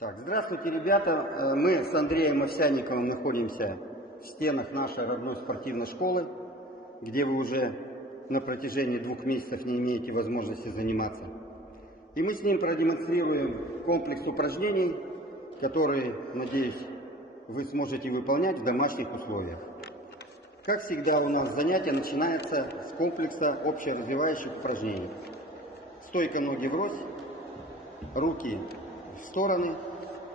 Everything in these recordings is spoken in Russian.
Так, здравствуйте, ребята. Мы с Андреем Овсянниковым находимся в стенах нашей родной спортивной школы, где вы уже на протяжении 2 месяцев не имеете возможности заниматься. И мы с ним продемонстрируем комплекс упражнений, которые, надеюсь, вы сможете выполнять в домашних условиях. Как всегда, у нас занятие начинается с комплекса общеразвивающих упражнений. Стойка ноги врозь, руки в стороны,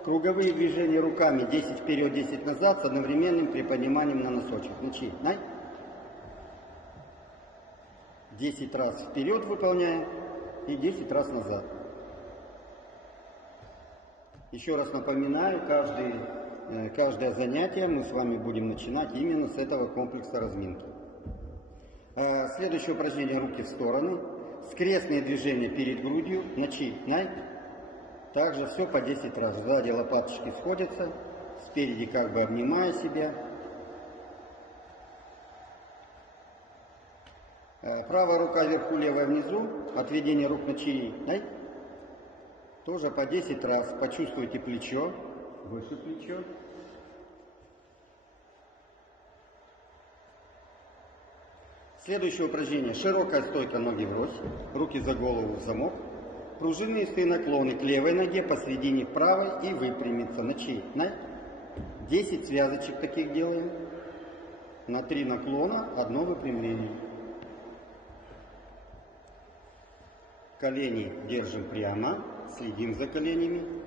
круговые движения руками 10 вперед, 10 назад с одновременным приподниманием на носочек. Начинай. 10 раз вперед выполняем и 10 раз назад. Еще раз напоминаю, каждое занятие мы с вами будем начинать именно с этого комплекса разминки. Следующее упражнение: руки в стороны, скрестные движения перед грудью. Начинай. Также все по 10 раз. Сзади лопаточки сходятся, спереди как бы обнимая себя. Правая рука вверху, левая внизу. Отведение рук начинай. Тоже по 10 раз. Почувствуйте плечо, выше плечо. Следующее упражнение: широкая стойка, ноги врозь, руки за голову в замок. Пружинистые наклоны к левой ноге, посредине правой и выпрямиться. Начинай. 10 связочек таких делаем. На 3 наклона, 1 выпрямление. Колени держим прямо, следим за коленями.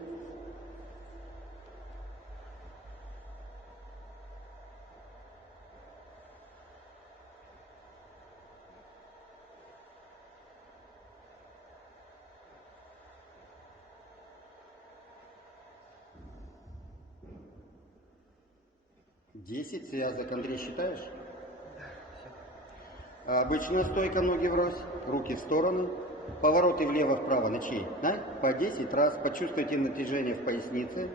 Десять связок. Андрей, считаешь? Обычная стойка, ноги врозь, руки в стороны, повороты влево-вправо. Начинай. По 10 раз. Почувствуйте натяжение в пояснице.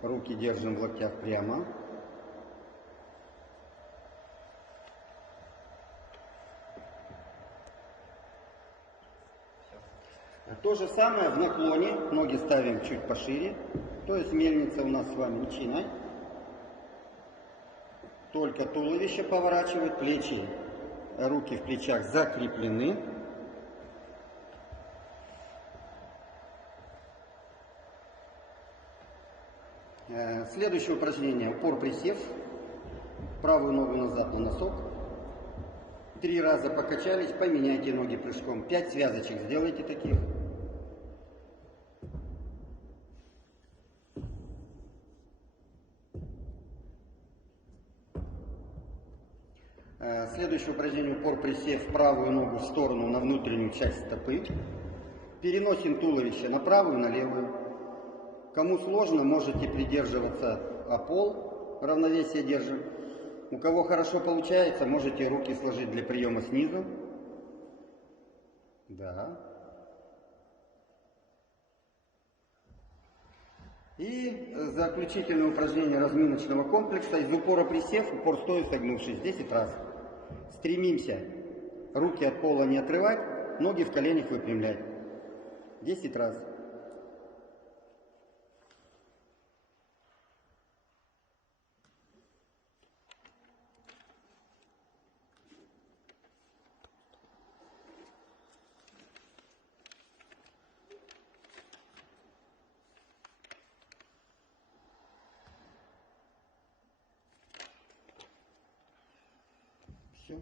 Руки держим в локтях прямо. То же самое в наклоне. Ноги ставим чуть пошире. То есть мельница у нас с вами. Начинай. Только туловище поворачивает, плечи, руки в плечах закреплены. Следующее упражнение: упор, присев, правую ногу назад на носок. 3 раза покачались, поменяйте ноги прыжком. 5 связочек сделайте таких. Следующее упражнение: упор, присев, правую ногу в сторону на внутреннюю часть стопы. Переносим туловище на правую, на левую. Кому сложно, можете придерживаться о пол, равновесие держим. У кого хорошо получается, можете руки сложить для приема снизу. Да. И заключительное упражнение разминочного комплекса: из упора присев, упор стоя, согнувшись, 10 раз. Стремимся руки от пола не отрывать, ноги в коленях выпрямлять. 10 раз. Все.